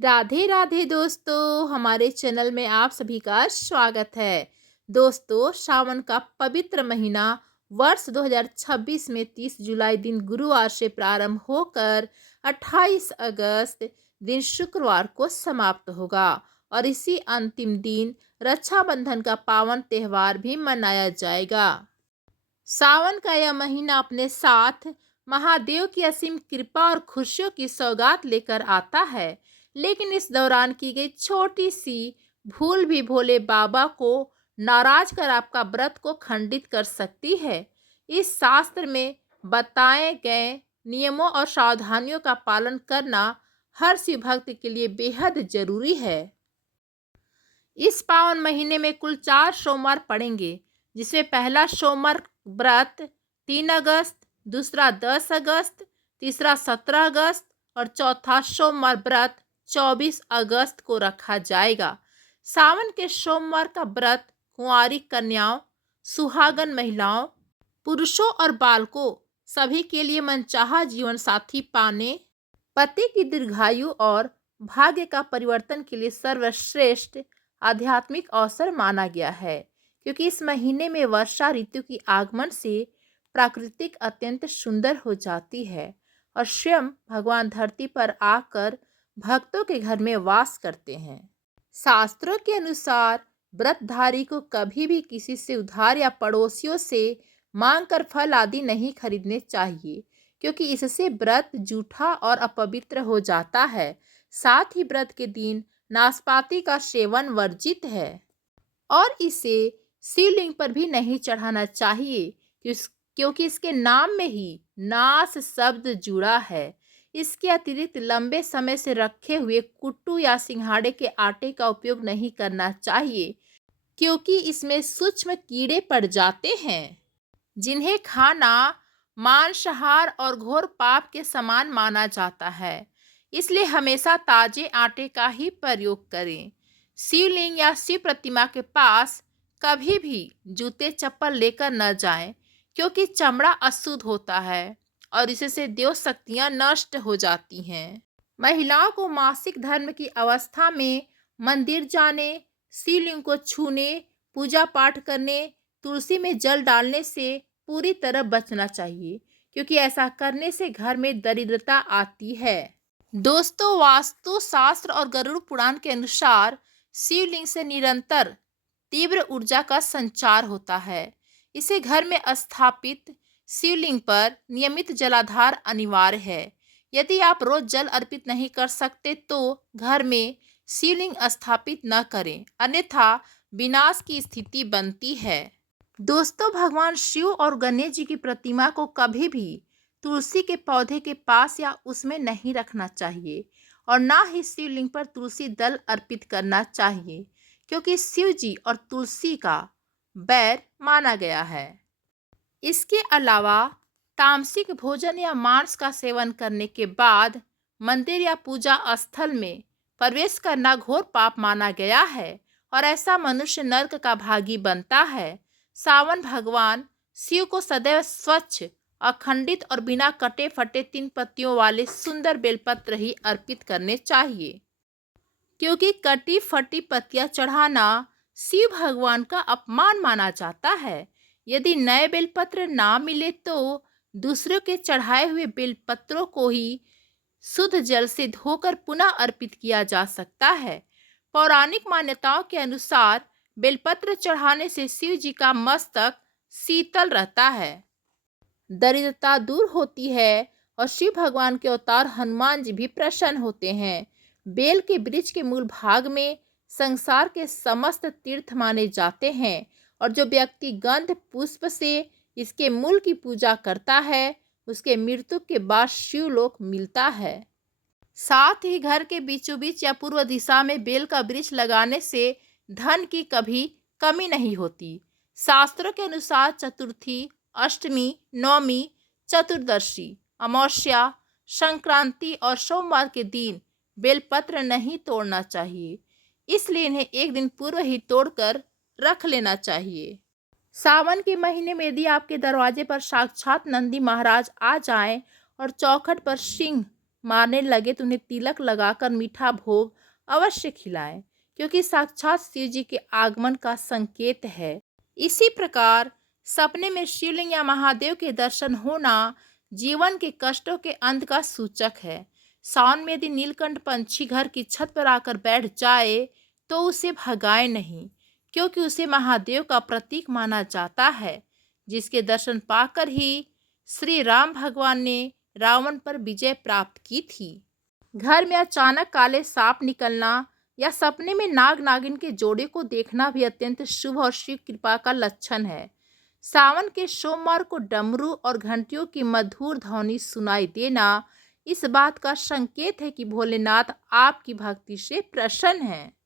राधे राधे दोस्तों, हमारे चैनल में आप सभी का स्वागत है। दोस्तों, सावन का पवित्र महीना वर्ष 2026 में 30 जुलाई दिन गुरुवार से प्रारंभ होकर 28 अगस्त दिन शुक्रवार को समाप्त होगा और इसी अंतिम दिन रक्षाबंधन का पावन त्यौहार भी मनाया जाएगा। सावन का यह महीना अपने साथ महादेव की असीम कृपा और खुशियों की सौगात लेकर आता है। लेकिन इस दौरान की गई छोटी सी भूल भी भोले बाबा को नाराज कर आपका व्रत को खंडित कर सकती है। इस शास्त्र में बताए गए नियमों और सावधानियों का पालन करना हर शिव भक्त के लिए बेहद जरूरी है। इस पावन महीने में कुल 4 सोमवार पड़ेंगे, जिसमें पहला सोमवार व्रत 3 अगस्त, दूसरा 10 अगस्त, तीसरा 17 अगस्त और चौथा सोमवार व्रत 24 अगस्त को रखा जाएगा। सावन के सोमवार का व्रत कुंवारी कन्याओं, सुहागन महिलाओं, पुरुषों और बालकों सभी के लिए मनचाहा जीवन साथी पाने, पति की दीर्घायु और भाग्य का परिवर्तन के लिए सर्वश्रेष्ठ आध्यात्मिक अवसर माना गया है, क्योंकि इस महीने में वर्षा ऋतु की आगमन से प्राकृतिक अत्यंत सुंदर हो जाती है और स्वयं भगवान धरती पर आकर भक्तों के घर में वास करते हैं। शास्त्रों के अनुसार व्रतधारी को कभी भी किसी से उधार या पड़ोसियों से मांग कर फल आदि नहीं खरीदने चाहिए, क्योंकि इससे व्रत जूठा और अपवित्र हो जाता है। साथ ही व्रत के दिन नाशपाती का सेवन वर्जित है और इसे शिवलिंग पर भी नहीं चढ़ाना चाहिए, क्योंकि इसके नाम में ही नाश शब्द जुड़ा है। इसके अतिरिक्त लंबे समय से रखे हुए कुट्टू या सिंघाड़े के आटे का उपयोग नहीं करना चाहिए, क्योंकि इसमें सूक्ष्म कीड़े पड़ जाते हैं, जिन्हें खाना मांसाहार और घोर पाप के समान माना जाता है। इसलिए हमेशा ताजे आटे का ही प्रयोग करें। शिवलिंग या शिव प्रतिमा के पास कभी भी जूते चप्पल लेकर न जाएं, क्योंकि चमड़ा अशुद्ध होता है और इससे देव शक्तियां नष्ट हो जाती हैं। महिलाओं को मासिक धर्म की अवस्था में मंदिर जाने, शिवलिंग को छूने, पूजा पाठ करने, तुलसी में जल डालने से पूरी तरह बचना चाहिए, क्योंकि ऐसा करने से घर में दरिद्रता आती है। दोस्तों, वास्तु शास्त्र और गरुड़ पुराण के अनुसार शिवलिंग से निरंतर तीव्र ऊर्जा का संचार होता है। इसे घर में स्थापित शिवलिंग पर नियमित जलाधार अनिवार्य है। यदि आप रोज जल अर्पित नहीं कर सकते तो घर में शिवलिंग स्थापित न करें, अन्यथा विनाश की स्थिति बनती है। दोस्तों, भगवान शिव और गणेश जी की प्रतिमा को कभी भी तुलसी के पौधे के पास या उसमें नहीं रखना चाहिए और ना ही शिवलिंग पर तुलसी दल अर्पित करना चाहिए, क्योंकि शिव जी और तुलसी का बैर माना गया है। इसके अलावा तामसिक भोजन या मांस का सेवन करने के बाद मंदिर या पूजा स्थल में प्रवेश करना घोर पाप माना गया है और ऐसा मनुष्य नरक का भागी बनता है। सावन भगवान शिव को सदैव स्वच्छ, अखंडित और बिना कटे फटे 3 पत्तियों वाले सुंदर बेलपत्र ही अर्पित करने चाहिए, क्योंकि कटी फटी पत्तियां चढ़ाना शिव भगवान का अपमान माना जाता है। यदि नए बेलपत्र ना मिले तो दूसरों के चढ़ाए हुए बेलपत्रों को ही शुद्ध जल से धोकर पुनः अर्पित किया जा सकता है। पौराणिक मान्यताओं के अनुसार बेलपत्र चढ़ाने से शिव जी का मस्तक शीतल रहता है, दरिद्रता दूर होती है और शिव भगवान के अवतार हनुमान जी भी प्रसन्न होते हैं। बेल के वृक्ष के मूल भाग में संसार के समस्त तीर्थ माने जाते हैं और जो व्यक्ति गंध पुष्प से इसके मूल की पूजा करता है, उसके मृत्यु के बाद शिवलोक मिलता है। साथ ही घर के बीचों बीच या पूर्व दिशा में बेल का वृक्ष लगाने से धन की कभी कमी नहीं होती। शास्त्रों के अनुसार चतुर्थी, अष्टमी, नवमी, चतुर्दशी, अमावस्या, संक्रांति और सोमवार के दिन बेलपत्र नहीं तोड़ना चाहिए, इसलिए इन्हें एक दिन पूर्व ही तोड़कर रख लेना चाहिए। सावन के महीने में यदि आपके दरवाजे पर साक्षात नंदी महाराज आ जाएं और चौखट पर सिंह मारने लगे तो उन्हें तिलक लगाकर मीठा भोग अवश्य खिलाएं, क्योंकि साक्षात शिव जी के आगमन का संकेत है। इसी प्रकार सपने में शिवलिंग या महादेव के दर्शन होना जीवन के कष्टों के अंत का सूचक है। सावन में यदि नीलकंठ पंछी घर की छत पर आकर बैठ जाए तो उसे भगाए नहीं, क्योंकि उसे महादेव का प्रतीक माना जाता है, जिसके दर्शन पाकर ही श्री राम भगवान ने रावण पर विजय प्राप्त की थी। घर में अचानक काले सांप निकलना या सपने में नाग नागिन के जोड़े को देखना भी अत्यंत शुभ और शिव कृपा का लक्षण है। सावन के सोमवार को डमरू और घंटियों की मधुर ध्वनि सुनाई देना इस बात का संकेत है कि भोलेनाथ आपकी भक्ति से प्रसन्न हैं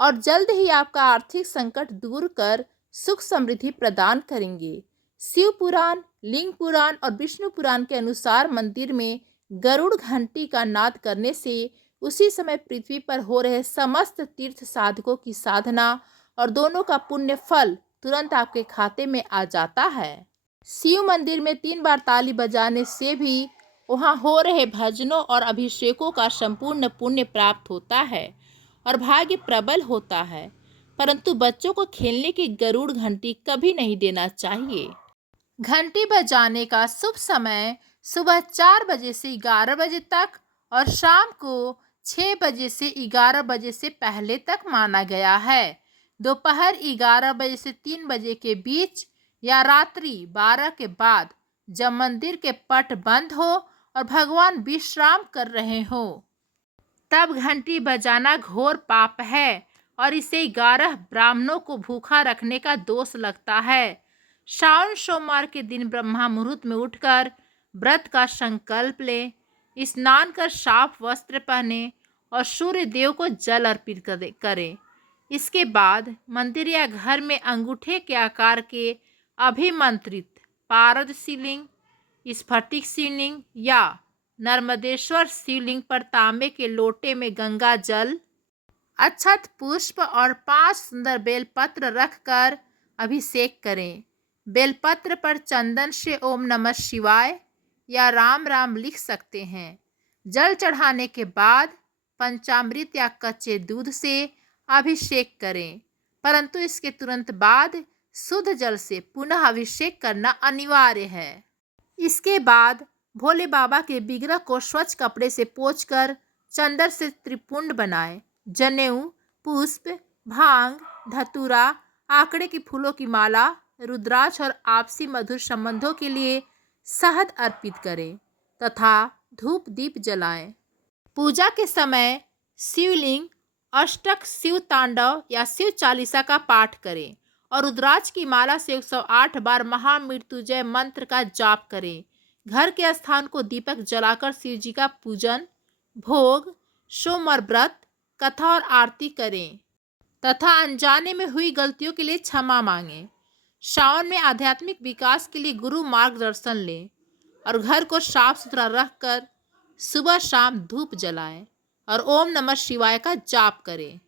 और जल्द ही आपका आर्थिक संकट दूर कर सुख समृद्धि प्रदान करेंगे। शिव पुराण, लिंग पुराण और विष्णु पुराण के अनुसार मंदिर में गरुड़ घंटी का नाद करने से उसी समय पृथ्वी पर हो रहे समस्त तीर्थ साधकों की साधना और दोनों का पुण्य फल तुरंत आपके खाते में आ जाता है। शिव मंदिर में 3 बार ताली बजाने से भी वहां हो रहे भजनों और अभिषेकों का संपूर्ण पुण्य प्राप्त होता है और भाग्य प्रबल होता है। परंतु बच्चों को खेलने की गरुड़ घंटी कभी नहीं देना चाहिए। घंटी बजाने का शुभ समय सुबह 4 बजे से 11 बजे तक और शाम को 6 बजे से 11 बजे से पहले तक माना गया है। दोपहर 11 बजे से 3 बजे के बीच या रात्रि 12 के बाद, जब मंदिर के पट बंद हो और भगवान विश्राम कर रहे हो, तब घंटी बजाना घोर पाप है और इसे 11 ब्राह्मणों को भूखा रखने का दोष लगता है। श्रावण सोमवार के दिन ब्रह्मा मुहूर्त में उठकर व्रत का संकल्प लें, स्नान कर साफ वस्त्र पहने और सूर्य देव को जल अर्पित करें। इसके बाद मंदिर या घर में अंगूठे के आकार के अभिमंत्रित पारद शिवलिंग, स्फटिक शिवलिंग या नर्मदेश्वर शिवलिंग पर तांबे के लोटे में गंगा जल, अक्षत, पुष्प और 5 सुंदर बेलपत्र रखकर अभिषेक करें। बेलपत्र पर चंदन से ओम नमः शिवाय या राम राम लिख सकते हैं। जल चढ़ाने के बाद पंचामृत या कच्चे दूध से अभिषेक करें, परंतु इसके तुरंत बाद शुद्ध जल से पुनः अभिषेक करना अनिवार्य है। इसके बाद भोले बाबा के विग्रह को स्वच्छ कपड़े से पोंछकर चंदन से त्रिपुंड बनाएं। जनेऊ, पुष्प, भांग, धतूरा, आंकड़े की फूलों की माला, रुद्राक्ष और आपसी मधुर संबंधों के लिए शहद अर्पित करें तथा धूप दीप जलाएं। पूजा के समय शिवलिंग, अष्टक, शिव तांडव या शिव चालीसा का पाठ करें और रुद्राक्ष की माला से 108 बार महामृत्युंजय मंत्र का जाप करें। घर के स्थान को दीपक जलाकर शिव जी का पूजन, भोग, सोमवार व्रत, कथा और आरती करें तथा अनजाने में हुई गलतियों के लिए क्षमा मांगें। श्रावण में आध्यात्मिक विकास के लिए गुरु मार्गदर्शन लें और घर को साफ सुथरा रखकर सुबह शाम धूप जलाएं और ओम नमः शिवाय का जाप करें।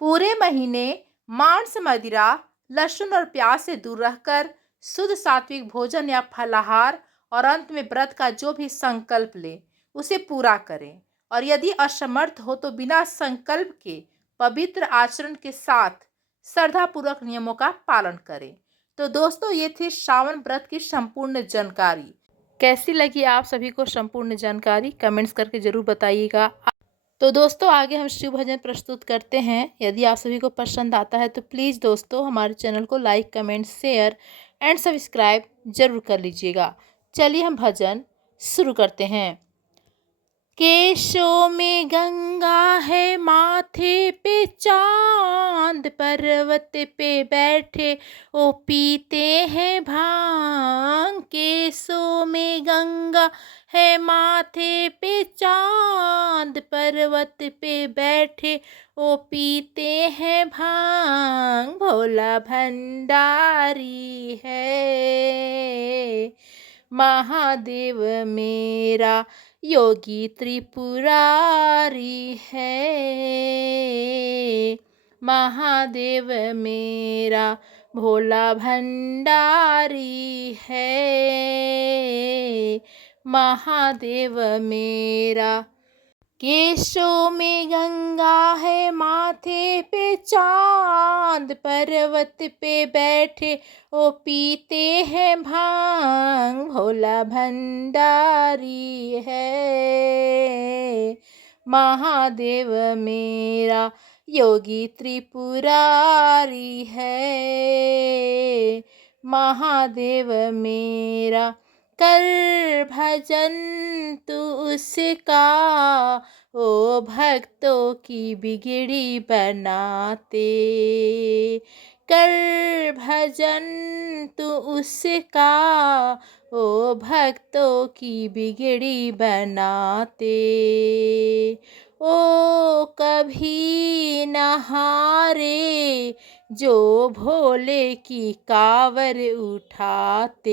पूरे महीने मांस, मदिरा, लहसुन और प्याज से दूर रहकर शुद्ध सात्विक भोजन या फलाहार और अंत में व्रत का जो भी संकल्प ले उसे पूरा करें और यदि असमर्थ हो तो बिना संकल्प के पवित्र आचरण के साथ श्रद्धापूर्वक नियमों का पालन करें। तो दोस्तों, ये थी श्रावण व्रत की संपूर्ण जानकारी। कैसी लगी आप सभी को संपूर्ण जानकारी कमेंट्स करके जरूर बताइएगा। तो दोस्तों, आगे हम शिव भजन प्रस्तुत करते हैं। यदि आप सभी को पसंद आता है तो प्लीज़ दोस्तों हमारे चैनल को like, comment, share and subscribe जरूर कर लीजिएगा। चलिए हम भजन शुरू करते हैं। केशों में गंगा है, माथे पे चांद, पर्वत पे बैठे ओ पीते हैं भांग। केशों में गंगा है, माथे पे चांद, पर्वत पे बैठे ओ पीते हैं भांग। भोला भंडारी है, महादेव मेरा योगी त्रिपुरारी है। महादेव मेरा भोला भंडारी है। महादेव मेरा केशों में गंगा है, माथे पे चांद, पर्वत पे बैठे ओ पीते हैं भांग, भोला भंडारी है। महादेव मेरा योगी त्रिपुरारी है। महादेव मेरा कर भजन तू उसका, ओ भक्तों की बिगड़ी बनाते। कर भजन तू उसका, ओ भक्तों की बिगड़ी बनाते। ओ कभी न हारे जो भोले की कांवर उठाते।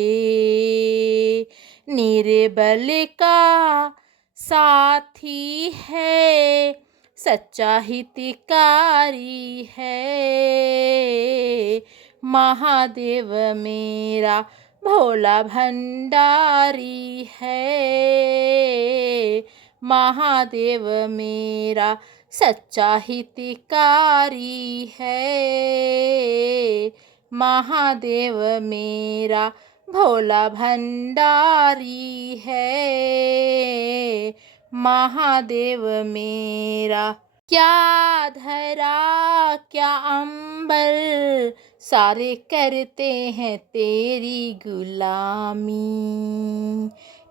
निर्बल का साथी है, सच्चा हितकारी है। महादेव मेरा भोला भंडारी है। महादेव मेरा सच्चा हितकारी है। महादेव मेरा भोला भंडारी है। महादेव मेरा क्या धरा क्या अंबर, सारे करते हैं तेरी गुलामी।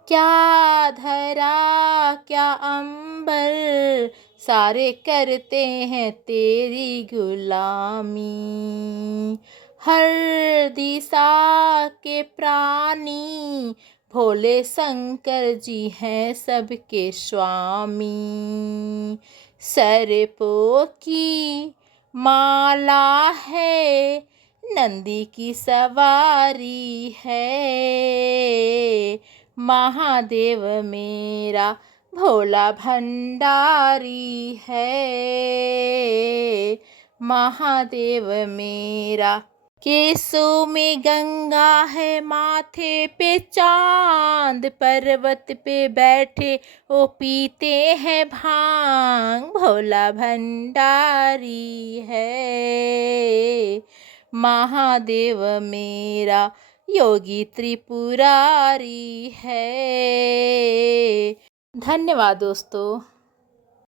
क्या धरा क्या अंबर, सारे करते हैं तेरी गुलामी। हर दिशा के प्राणी भोले शंकर जी हैं सबके स्वामी। सर्पों की माला है, नंदी की सवारी है। महादेव मेरा भोला भंडारी है। महादेव मेरा केशों में गंगा है, माथे पे चांद, पर्वत पे बैठे ओ पीते हैं भांग, भोला भंडारी है। महादेव मेरा योगी त्रिपुरारी है। धन्यवाद दोस्तों।